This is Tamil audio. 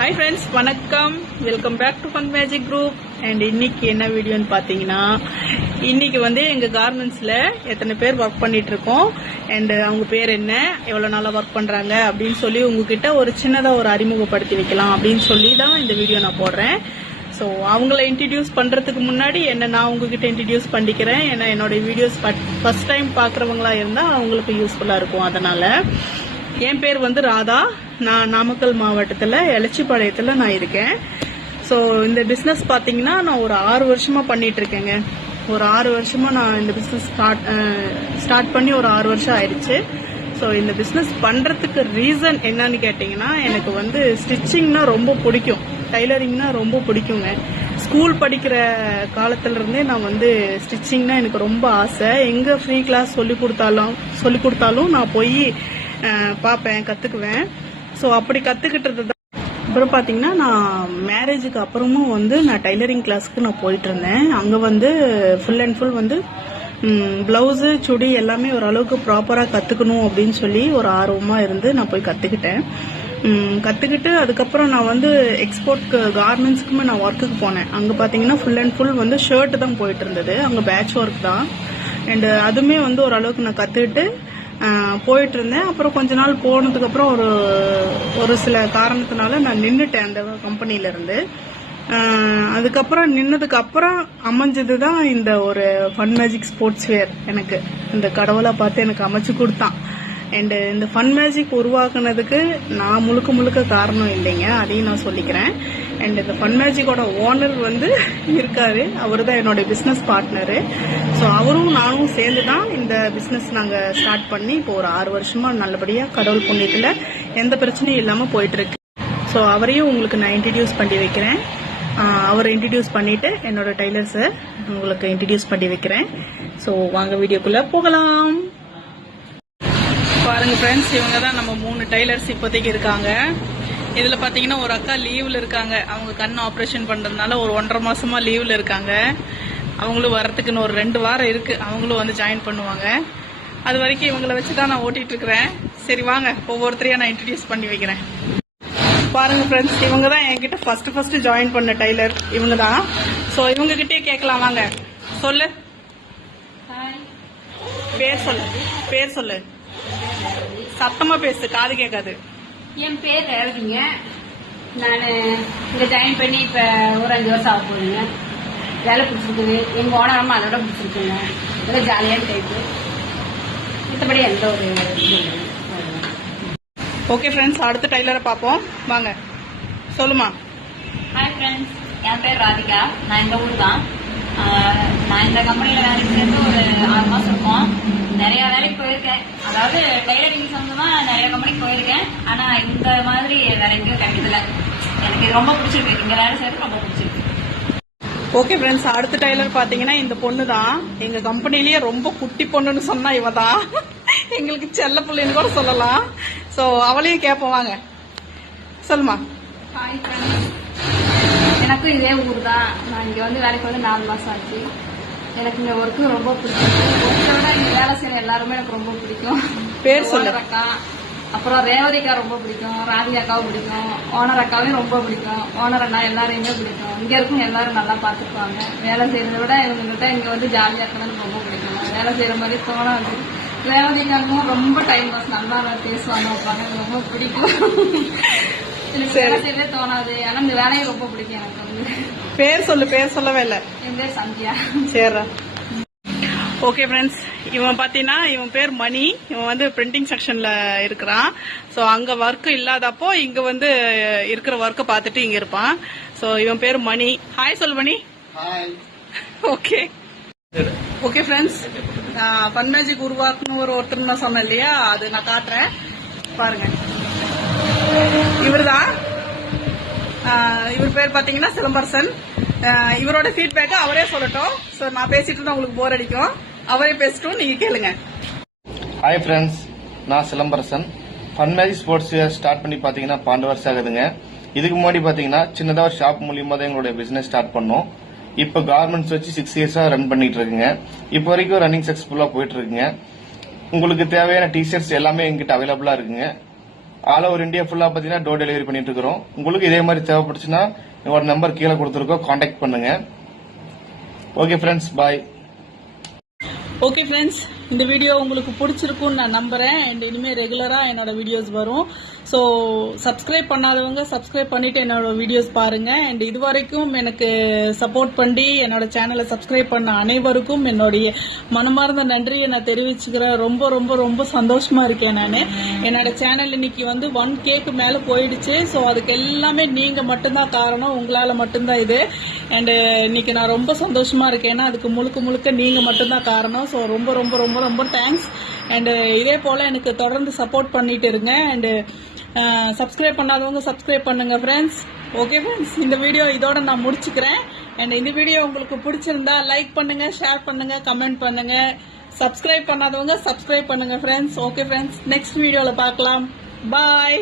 ஹாய் ஃப்ரெண்ட்ஸ் வணக்கம். Welcome back to fun magic group and இன்னைக்கு என்ன வீடியோன்னு பார்த்தீங்கன்னா இன்னைக்கு வந்து எங்கள் கார்மெண்ட்ஸில் எத்தனை பேர் ஒர்க் பண்ணிட்டு இருக்கோம். அண்ட் அவங்க பேர் என்ன எவ்வளோ நாளாக ஒர்க் பண்ணுறாங்க அப்படின்னு சொல்லி உங்ககிட்ட ஒரு சின்னதாக ஒரு அறிமுகப்படுத்தி வைக்கலாம் அப்படின்னு சொல்லி தான் இந்த வீடியோ நான் போடுறேன். ஸோ அவங்கள இன்ட்ரடியூஸ் பண்ணுறதுக்கு முன்னாடி என்ன நான் உங்ககிட்ட இன்ட்ரடியூஸ் பண்ணிக்கிறேன். ஏன்னா என்னோட வீடியோஸ் ஃபஸ்ட் டைம் பார்க்குறவங்களா இருந்தால் அவங்களுக்கு யூஸ்ஃபுல்லாக இருக்கும். அதனால் என் பேர் வந்து ராதா. நான் நாமக்கல் மாவட்டத்தில் எலச்சிப்பாளையத்தில் நான் இருக்கேன். ஸோ இந்த பிஸ்னஸ் பார்த்தீங்கன்னா நான் ஒரு ஆறு வருஷமாக பண்ணிட்டு இருக்கேங்க. ஒரு ஆறு வருஷமாக நான் இந்த பிஸ்னஸ் ஸ்டார்ட் ஸ்டார்ட் பண்ணி ஒரு ஆறு வருஷம் ஆயிடுச்சு. ஸோ இந்த பிஸ்னஸ் பண்ணுறதுக்கு ரீசன் என்னன்னு கேட்டிங்கன்னா எனக்கு வந்து ஸ்டிச்சிங்னா ரொம்ப பிடிக்கும். டைலரிங்னா ரொம்ப பிடிக்குங்க. ஸ்கூல் படிக்கிற காலத்திலருந்தே நான் வந்து ஸ்டிச்சிங்னா எனக்கு ரொம்ப ஆசை. எங்கே ஃப்ரீ கிளாஸ் சொல்லி கொடுத்தாலும் சொல்லி கொடுத்தாலும் நான் போய் பார்ப்பேன் கற்றுக்குவேன் ஸோ அப்படி கற்றுக்கிட்டது தான் அப்புறம் பார்த்தீங்கன்னா நான் மேரேஜுக்கு அப்புறமும் வந்து நான் டைலரிங் கிளாஸ்க்கு நான் போயிட்டு இருந்தேன் அங்கே வந்து ஃபுல் அண்ட் ஃபுல் வந்து ப்ளவுஸு சுடி எல்லாமே ஓரளவுக்கு ப்ராப்பராக கற்றுக்கணும் அப்படின்னு சொல்லி ஒரு ஆர்வமாக இருந்து நான் போய் கற்றுக்கிட்டேன் கற்றுக்கிட்டு அதுக்கப்புறம் நான் வந்து எக்ஸ்போர்ட்க்கு கார்மெண்ட்ஸ்க்குமே நான் ஒர்க்குக்கு போனேன். அங்கே பார்த்தீங்கன்னா ஃபுல் அண்ட் ஃபுல் வந்து ஷர்ட் தான் போயிட்டு இருந்தது அங்கே பேட்ச் ஒர்க் தான். அண்ட் அதுவுமே வந்து ஓரளவுக்கு நான் கற்றுக்கிட்டு போயிட்டு இருந்தேன் அப்புறம் கொஞ்ச நாள் போனதுக்கப்புறம் ஒரு ஒரு சில காரணத்தினால நான் நின்றுட்டேன் அந்த கம்பெனியிலேருந்து. அதுக்கப்புறம் நின்னதுக்கு அப்புறம் அமைஞ்சது தான் இந்த ஒரு ஃபன் மேஜிக் ஸ்போர்ட்ஸ் வேர் எனக்கு. இந்த கடவுளை பார்த்து எனக்கு அமைச்சு கொடுத்தான். அண்டு இந்த ஃபன் மேஜிக் உருவாக்குனதுக்கு நான் முழுக்க முழுக்க காரணம் இல்லைங்க. அதையும் நான் சொல்லிக்கிறேன். அண்ட் இந்த ஃபன்மேஜிக்கோட ஓனர் வந்து இருக்காரு. அவர் தான் என்னோட பிஸ்னஸ் பார்ட்னரு ஸோ அவரும் நானும் சேர்ந்து தான் இந்த பிஸ்னஸ் நாங்கள் ஸ்டார்ட் பண்ணி இப்போ ஒரு ஆறு வருஷமா நல்லபடியாக கடவுள் புண்ணியத்தில் எந்த பிரச்சனையும் இல்லாமல் போயிட்டு இருக்கு ஸோ அவரையும் உங்களுக்கு நான் இன்ட்ரடியூஸ் பண்ணி வைக்கிறேன். அவரை இன்ட்ரடியூஸ் பண்ணிட்டு என்னோட டைலர்ஸை உங்களுக்கு இன்ட்ரடியூஸ் பண்ணி வைக்கிறேன். ஸோ வாங்க வீடியோக்குள்ளே போகலாம். பாருங்க ஃப்ரெண்ட்ஸ் இவங்க தான் நம்ம மூணு டைலர்ஸ் இப்போதைக்கு இருக்காங்க. இதுல பாத்தீங்கன்னா ஒரு அக்கா லீவ்ல இருக்காங்க. அவங்க கண் ஆபரேஷன் பண்றதுனால ஒரு ஒன்றரை மாசமா லீவ்ல இருக்காங்க. அவங்களும் வரத்துக்கு இன்னும் ஒரு ரெண்டு வாரம் இருக்கு. அவங்களும் வந்து ஜாயின் பண்ணுவாங்க. அது வரைக்கும் இவங்கள வச்சு தான் நான் ஓட்டிட்டு இருக்கிறேன். சரி வாங்க. ஒவ்வொருத்தரையா நான் இன்ட்ரடியூஸ் பண்ணி வைக்கிறேன். பாருங்க ஃப்ரெண்ட்ஸ் இவங்க தான் என்கிட்ட ஃபர்ஸ்ட் ஃபர்ஸ்ட் ஜாயின் பண்ண டைலர் இவங்க தான் ஸோ இவங்க கிட்டே கேட்கலாம். வாங்க. சொல்லு. பேர் சொல்லு. பேர் சொல்லு. சத்தமா பேசு. காது கேட்காது. என் பேர் ரேவதிங்க நான் இங்க ஜாயின் பண்ணி இப்ப ஒரு அஞ்சு வருஷம் ஆக போகுதுங்க. வேலை பிடிச்சிருக்குது. எங்க ஓனரம்மா அதோட பிடிச்சிருக்குங்க. ஏதோ ஜாலியான டைப்பு மற்றபடி எந்த ஒரு. ஓகே ஃப்ரெண்ட்ஸ் அடுத்த டைலரை பார்ப்போம். வாங்க. சொல்லுமா. ஹாய் ஃப்ரெண்ட்ஸ் என் பேர் ராதிகா. நான் இந்த ஊர் தான் நான் இந்த கம்பெனியில் வேலைக்கு சேர்ந்து ஒரு ஆறு மாதம் இருக்கும். நிறைய வேலைக்கு போயிருக்கேன். அதாவது டைலரிங் நிறைய கம்பெனிக்கு போயிருக்கேன். ஆனால் இந்த மாதிரி வேற எங்கேயும் கிடைக்கல. எனக்கு இது ரொம்ப பிடிச்சிருக்கு. இங்கே வேலை செய்யறது ரொம்ப பிடிச்சிருக்கு. ஓகே ஃப்ரெண்ட்ஸ் அடுத்த டைலர் பாத்தீங்கன்னா இந்த பொண்ணு தான் எங்க கம்பெனிலேயே ரொம்ப குட்டி பொண்ணுன்னு சொன்னா இவ தான் எங்களுக்கு செல்ல பிள்ளைன்னு கூட சொல்லலாம். ஸோ அவளையும் கேட்போம் வாங்க. சொல்லுமா எனக்கும் இதே ஊர் தான் நான் இங்கே வந்து வேலைக்கு வந்து நாலு மாதம் ஆச்சு. எனக்கு இந்த ஒர்க்கு ரொம்ப பிடிச்சிருக்கு. ஒர்க்கை விட இங்கே வேலை செய்கிற எல்லாருமே எனக்கு ரொம்ப பிடிக்கும். பேர் சொல்லு. அப்புறம் ரேவதிக்கா ரொம்ப பிடிக்கும் ராதிகா அக்காவும் பிடிக்கும் ஓனர் அக்காவையும் ரொம்ப பிடிக்கும் ஓனர் அண்ணா எல்லாரையுமே பிடிக்கும். இங்கே இருக்கும் எல்லாரும் நல்லா பார்த்துக்குவாங்க வேலை செய்கிறத விட இவங்ககிட்ட இங்கே வந்து ஜாலியாக இருக்கணும்னு ரொம்ப பிடிக்கும். வேலை செய்கிற மாதிரி தோணாது. ரேவதிக்காகவும் ரொம்ப டைம் பாஸ் நல்லா பேசுவாங்க வைப்பாங்க. எனக்கு ரொம்ப பிடிக்கும். எனக்கு வேலை செய்யவே தோணாது. ஆனா இந்த வேலையை ரொம்ப பிடிக்கும் எனக்கு. வந்து பேர் சொல்லு பேர் சொல்லவே இல்லை. என் பேர் சந்தியா. சரிடா ஓகே ஃப்ரெண்ட்ஸ் இவன் பார்த்தீங்கன்னா இவன் பேர் மணி. இவன் வந்து பிரிண்டிங் செக்ஷன்ல இருக்கிறான். ஸோ அங்க ஒர்க் இல்லாதப்போ இங்க வந்து இருக்கிற ஒர்க்கை பார்த்துட்டு இங்க இருப்பான். ஸோ இவன் பேர் மணி. ஹாய் சொல் Mani. Okay okay friends fun magic உருவாக்குன்னு ஒரு ஒருத்தர் நான் சொன்னேன் இல்லையா? அது நான் காட்டுறேன். பாருங்க. இவர்தான். ஆஹ் இவர் பேர் பாத்தீங்கன்னா சிலம்பரசன் இவரோட ஃபீட்பேக்கை அவரே சொல்லட்டும். ஸோ நான் பேசிட்டு இருந்தா உங்களுக்கு போர் அடிக்கும். அவரே பேசட்டும் நீங்க கேளுங்க. ஹாய் ஃப்ரெண்ட்ஸ் நான் Silambarasan. Fun magic sports start பண்ணி பார்த்தீங்கன்னா பன்னெண்டு வருஷம் ஆகுதுங்க. இதுக்கு முன்னாடி பார்த்தீங்கன்னா சின்னதாக ஒரு ஷாப் மூலியமாக தான் எங்களுடைய பிசினஸ் ஸ்டார்ட் பண்ணோம். இப்போ கார்மெண்ட்ஸ் வச்சு சிக்ஸ் இயர்ஸாக ரன் பண்ணிட்டு இருக்குங்க. இப்போ வரைக்கும் ரன்னிங் சக்ஸஸ்ஃபுல்லாக போயிட்டு இருக்குங்க. உங்களுக்கு தேவையான டிஷர்ட்ஸ் எல்லாமே எங்கிட்ட அவைலபிளாக இருக்குங்க. ஆல் ஓவர் இந்தியா ஃபுல்லா பாத்தீங்கன்னா டோர் டெலிவரி பண்ணிட்டு இருக்கிறோம். உங்களுக்கு இதே மாதிரி தேவைப்பட்டுச்சுன்னா எங்களோட நம்பர் கீழே கொடுத்துருக்கோம் காண்டாக்ட் பண்ணுங்க. Okay friends bye okay friends இந்த வீடியோ உங்களுக்கு பிடிச்சிருக்கும்னு நான் நம்புகிறேன் அண்ட் இனிமேல் ரெகுலராக என்னோடய வீடியோஸ் வரும். ஸோ சப்ஸ்கிரைப் பண்ணாதவங்க சப்ஸ்கிரைப் பண்ணிவிட்டு என்னோட வீடியோஸ் பாருங்கள் அண்ட் இது வரைக்கும் எனக்கு சப்போர்ட் பண்ணி என்னோடய சேனலை சப்ஸ்கிரைப் பண்ண அனைவருக்கும் என்னுடைய மனமார்ந்த நன்றியை நான் தெரிவிச்சுக்கிறேன். ரொம்ப ரொம்ப ரொம்ப சந்தோஷமாக இருக்கேன் நான். என்னோடய சேனல் இன்னைக்கு வந்து ஒன் கேக்கு மேலே போயிடுச்சு. ஸோ அதுக்கு எல்லாமே நீங்கள் மட்டும்தான் காரணம். உங்களால் மட்டும்தான் இது. அண்டு uh, இன்னைக்கு நான் ரொம்ப சந்தோஷமாக இருக்கேன். ஏன்னா அதுக்கு முழுக்க முழுக்க நீங்கள் மட்டும்தான் காரணம். ஸோ ரொம்ப ரொம்ப ரொம்ப ரொம்ப தேங்க்ஸ் அண்டு uh, இதே போல் எனக்கு தொடர்ந்து சப்போர்ட் பண்ணிட்டு இருங்க. அண்டு சப்ஸ்கிரைப் uh, பண்ணாதவங்க சப்ஸ்கிரைப் பண்ணுங்க ஃப்ரெண்ட்ஸ் ஓகே ஃப்ரெண்ட்ஸ் இந்த வீடியோ இதோட நான் முடிச்சுக்கிறேன். அண்ட் இந்த வீடியோ உங்களுக்கு பிடிச்சிருந்தா லைக் பண்ணுங்க ஷேர் பண்ணுங்க கமெண்ட் பண்ணுங்க. சப்ஸ்கிரைப் பண்ணாதவங்க சப்ஸ்கிரைப் பண்ணுங்க ஃப்ரெண்ட்ஸ் ஓகே ஃப்ரெண்ட்ஸ் நெக்ஸ்ட் வீடியோவில் பார்க்கலாம். பாய்